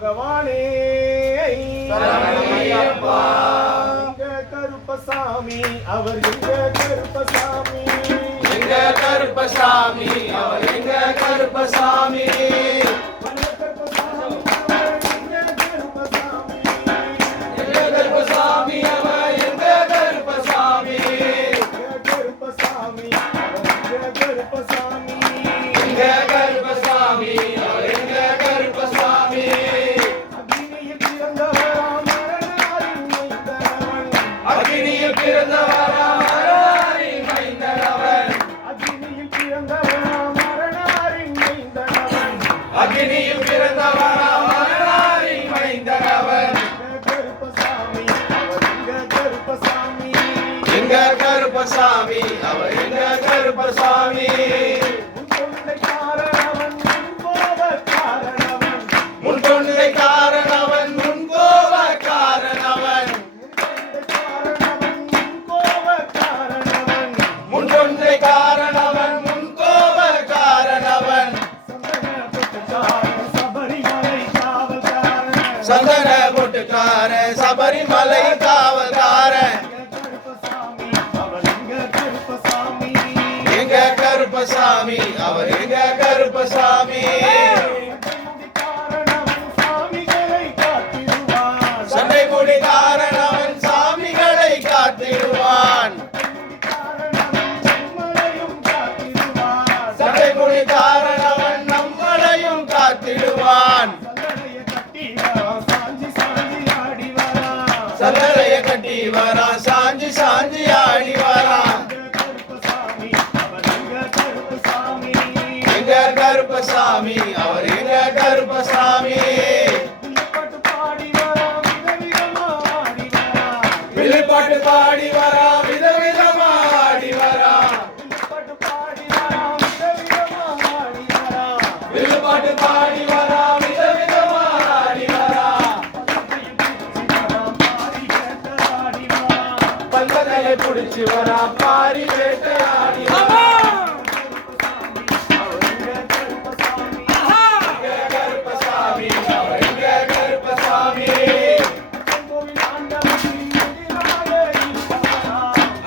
பகவானே சரணமையப்பா. எங்க கருப்பசாமி அவர் எங்க கருப்பசாமி எங்க கருப்பசாமி அவர் எங்க கருப்பசாமி எங்க கருப்பசாமி அவர் எங்க கருப்பசாமி எங்க கருப்பசாமி அவர் எங்க கருப்பசாமி அக்னியில் பிறந்தவராம் மரணாரின் மைந்தனவன் அக்னியில் பிறந்தவராம் மரணாரின் மைந்தனவன் அக்னியில் பிறந்தவராம் மரணாரின் மைந்தனவன் கருப்பசாமி அவர் எங்க கருப்பசாமி எங்க கருப்பசாமி அவர் எங்க கருப்பசாமி முன் தொண்டை காரணவன் முன் கோபக்காரனவன் முன் தொண்டை காரணவன் முன் கோபக்காரனவன் சந்தன கொட்டுக்கார சபரிமலை காவல்காரன் எங்க கருப்பசாமி அவர் எங்க கருப்பசாமி சண்டை கொடி காரணவன் சாமிகளை காத்திடுவான் சண்டை கொடி காரணவன் நம்மளையும் காத்திடுவான் சல்லறைய கட்டி வரான் சாஞ்சி சாஞ்சி ஆடி வரான் எங்க கருப்பசாமி அவர் எங்க கருப்பசாமி வில்லுப்பாட்டு பாடி வரா விதவிதமா ஆடி வரா வில்லுப்பாட்டு பாடி வரா விதவிதமா ஆடி வரா பல்வதையை புடிச்சு வரா பாரி வேட்டையாடி வரா கருப்பசாமி அவர் எங்க கருப்பசாமி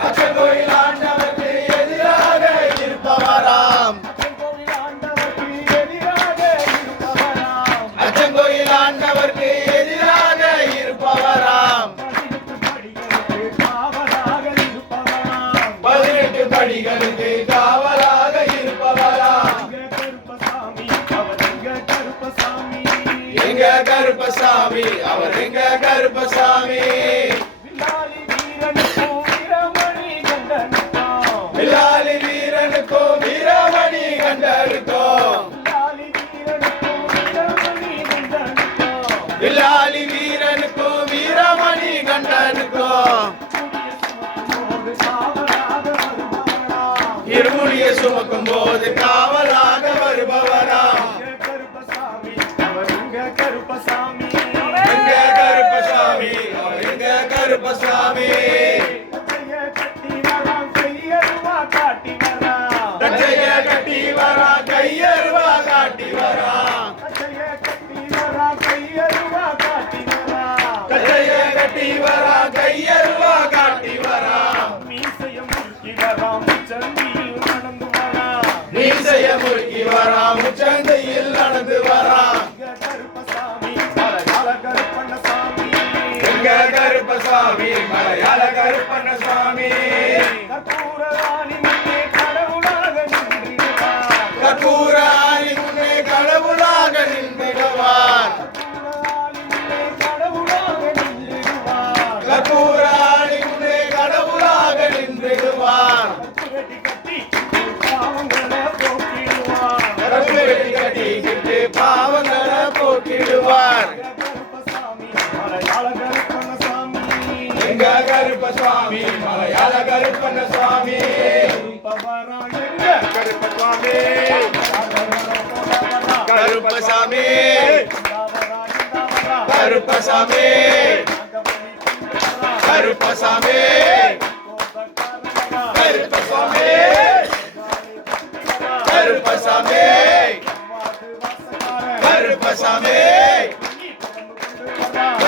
அச்சங்கோயில் ஆண்டவருக்கு எதிராக இருப்பவராம் அச்சங்கோயில் ஆண்டவருக்கு எதிராக இருப்பவராம் 18 படிகளுக்கு காவலாக இருப்பவராம் எங்க கருப்பசாமி அவர் எங்க கருப்பசாமி வில்லாலி வீரனுக்கோ வீரமணி கண்டனுக்கோ வில்லாலி வீரனுக்கோ வீரமணி கண்டனுக்கோ இருமுடியை சுமக்கும் போது காவலாக வருபவராம் எங்க கருப்பசாமி அவர் எங்க கருப்பசாமி தச்சைய கட்டி வரா கையருவா காட்டி வரா தச்சைய கட்டி வரா கையருவா காட்டி வரா மீசைய முறுக்கி வரா முச்சந்தையில் நடந்து வரா எங்க கருப்பசாமி மலையாள கருப்பண்ணசாமி கற்பூராணி முன்னே கடவுளாக நின்றிடுவான் கற்பூராணி முன்னே கடவுளாக நின்றிடுவான் கட்டிக்கிட்டு பாவங்களை போக்கிடுவார் எங்க கருப்பசாமி மலையாள கருப்பண்ணசாமி கருப்பசாமி கருப்பசாமி கருப்பசாமி கருப்பசாமி கருப்பசாமி கருப்பசாமி கருப்பசாமி